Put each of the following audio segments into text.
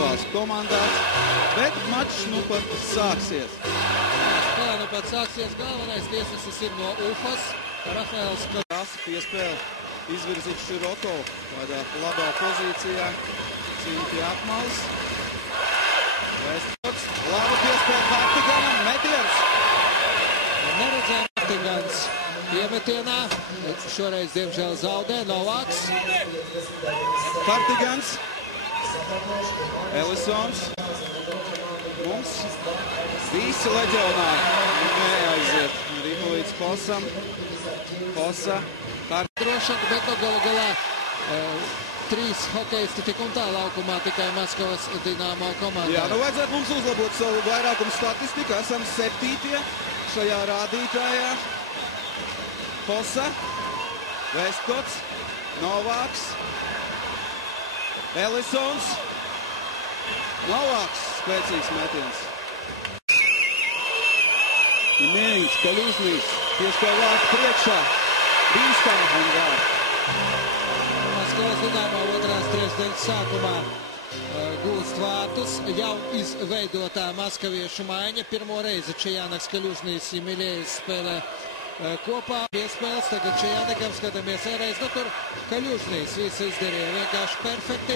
grupās komandās, bet mačs nu pat sāksies. Spēle nu pat sāksies. Galvenais tiesnesis ir no Ufas. Rafaels Krasa piespēle izvirzīt Široko tādā labā pozīcijā. Cīņa pie apmales. Vestkots. Laba piespēle Kartiganam. Metiens. neredzēja Kartigans iemetienā. Šoreiz, diemžēl, zaudē Novāks. Kartigans. Ellisons. Mums visi leģionāri neaiziet. Ripu līdz Hosam. Hosa. Drošāk, bet no galā trīs hokeisti tik un tā laukumā tikai Maskavas Dinamo komandā. Jā, nu vajadzētu mums uzlabot savu vairākumu statistiku. Esam 7. šajā rādītājā. Hosa, Vestkots, Novāks, Ellisons. Novāks, spēcīgs metiens. Mīņš, Kaļužnīs, piespēl vārtu priekšā. Bīstama un vārtu. Maskavas Dinamo otrās trešdaļas sākumā gūst vārtus. Jau izveidotā maskaviešu maiņa. Pirmo reizi Čejānaks Kaļužnīs Jemilējs spēlē kopā. Piespēles tagad Čejānakam skatāmies vēlreiz. Nu tur Kaļužnīs visu izdarīja vienkārši perfekti.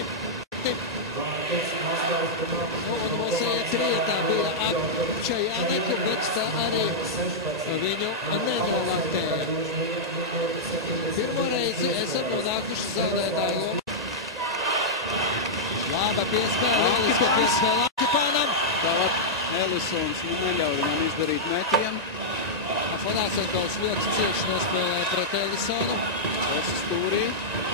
Un mūsēja trietā bija ap Čejānaku, bet tā arī viņu nenovārtēja. Pirmo reizi esam nonākuši zaudētāju lomu. Laba piespēle, lieliska piespēle Ankipānam. Tālāk Ellisons neļauj viņam izdarīt metienu. Afonāsenkovs ļoti cieši nospēlēja pret Ellisonu. Hosa stūrī.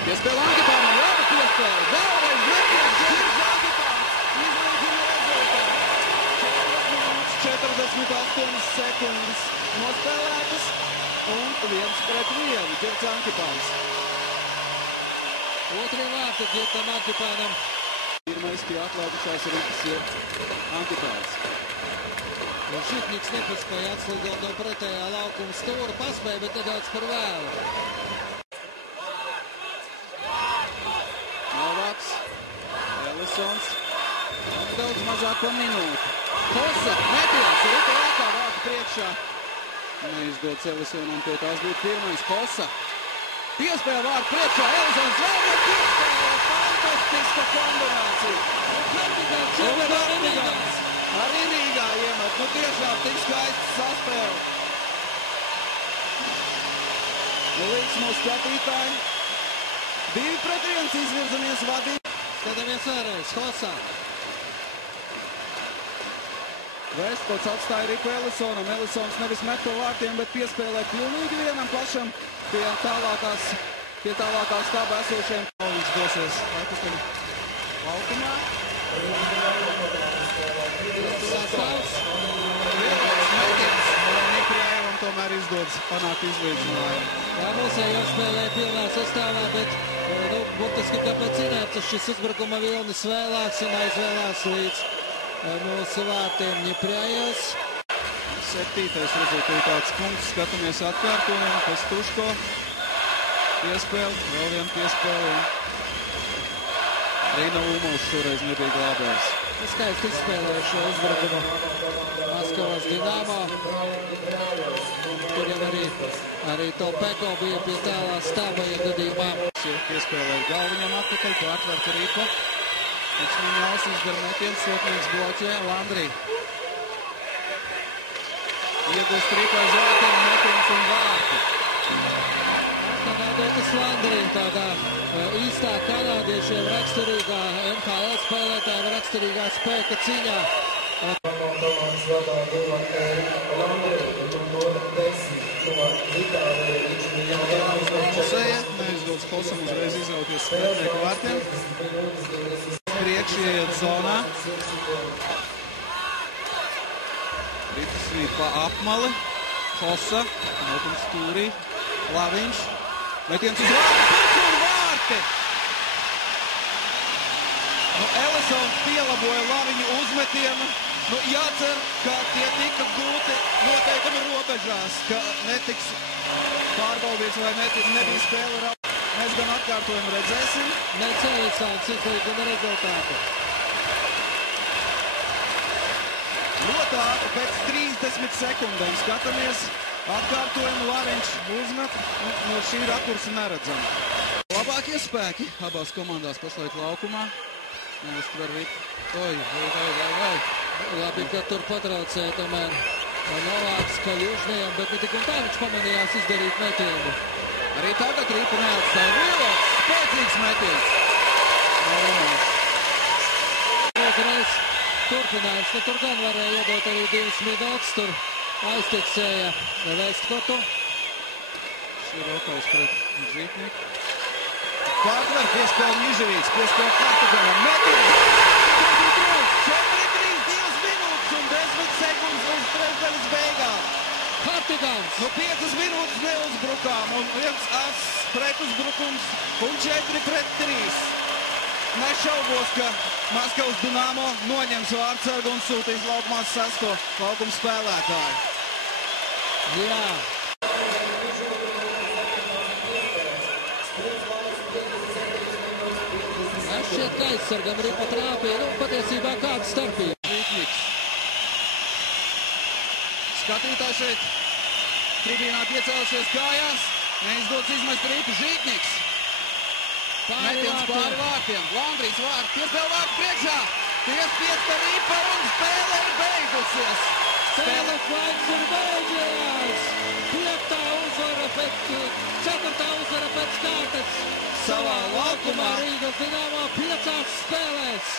Piespēle Ankipānam, laba piespēle. Vēlreiz metiens, Girds Ankipāns. Izlīdzina rezultātu. 48 sekundes nospēlētas. Un 1-1 Girds Ankipāns. Otrie vārti Girtam Ankipānam. Pirmais pie atlaudušās ripas ir Ankipāns. Žitņiks nepaspēja atslidot no pretējā laukuma stūra. Paspēja, bet nedaudz par vēlu. Novāks, Ellisons. Daudz mazāk par minūti. Hosa, metiens, rita laikā vārtu priekšā. Neizdodas Ellisonam pie tās būt pirmais. Hosa. Piespēja vārtu priekšā. Ellisons vēl piespēja. Fantastiska kombinācija. Un Kartigans arī Rīgā iemet. Nu tiešām tik skaisti saspēle. Nu līdz mūsu skatītāji. 2-1 izvirzamies vadīt. Skatāmies vēlreiz. Hosa. Vestkots atstāja Riku Ellisonam. Ellisons nevis met pa vārtiem, bet piespēlē pilnīgi vienam pašam pie tālākā staba esošiem. Viņš dosies atpakaļ laukumā. Sastāvs. Lielais metiens. Nikrēvam tomēr izdodas panākt izlīdzinājumu. Jā, mūsējā spēlē pilnā sastāvā, bet būtiski kāpēc Inerts šis uzbrukuma vilnis vēlās un aizvēlās līdz mūsu vārtiem Ņeprjājevs. 7. rezultāts punkts. Skatāmies atkārtojumu. Kostuško. Piespēle. Vēl viena piespēle. Rīna Ulmovs šoreiz nebija glābējs. Skaisti izspēlēja šo uzbrukumu Maskavas Dinamo. Tur jau arī Topeko bija pie tālā staba, ja gadījumā. Piespēlēja galviņam atpakaļ, pārtverta Ripa. Miņāls izdara metiens, sotnieks bloķē Landrī. Iegūst Ripa aiz vārtiem, metiens un vārti. Kanādietis Landrī, tādā īstā kanādiešiem raksturīgā NHL spēlētājiem raksturīgā spēka ciņā. Hosēja, neizdodas Hosam uzreiz izrauties pretnieku vārtiem. Priekš ieiet zonā. Ripas rīt pa apmali. Hosa, notums stūrī. Laviņš. Metiens uz vārtu, pusi un vārti! Nu, Ellisons pielaboja Laviņu uzmetienu. Nu, jācer, ka tie tika gūti noteikumi robežās, ka netiks pārbaudīts vai nebija spēle. Mēs gan atkārtojumu redzēsim. Nec Ellisons izlīdzina rezultātu. rezultātu pēc 30 sekundēm. Skatāmies atkārtojumu, Lariņš uzmet, no šī rakursa neredzam. Labākie spēki abās komandās pašlaik laukumā. Neuztver Ritu. Vai. Labi, ka tur patraucēja tomēr Novāks Kaļužnajam, bet ne tik un tā viņš pamanījās izdarīt metienu. Arī tagad Ritu neatstāja. Vīlots, spēcīgs metiens. Normāls. Uzreiz turpinājums, ka tur gan varēja iedot arī 2 minūtes, tur aiztiksēja Vestkotu. Širokais pret Žitniku. Kārtver piespēl Miževīts, piespēl Kartugalam. Metiens! 4-3, 2 minūtes un 10 sekundes līdz trešdaļas beigām. Kartugans! No 5 minūtes neuzbrukām un 1 pretuzbrukums un 4 pret 3. Nešaubos, ka Maskavas Dinamo noņems vārdsargu un sūtīs laukumā 6. laukuma spēlētāju. Jā. Šķiet, ka aizsargam arī pat rāpīja. Patiesībā kāda starpība. Žitniks. Skatītāji šeit tribīnā piecēlušies kājās. Neizdodas izmest Ritu. Žitniks. Metiens pāri vārtiem. Landrijs vārti. Piespēl vārtu priekšā. Piespiesta Ripa un spēle ir beigusies. Spēles laiks ir beidzies. 5. uzvara pēc 4. uzvara pēc kārtas. Savā laukumā Rīgas Dinamo 5 spēlēs.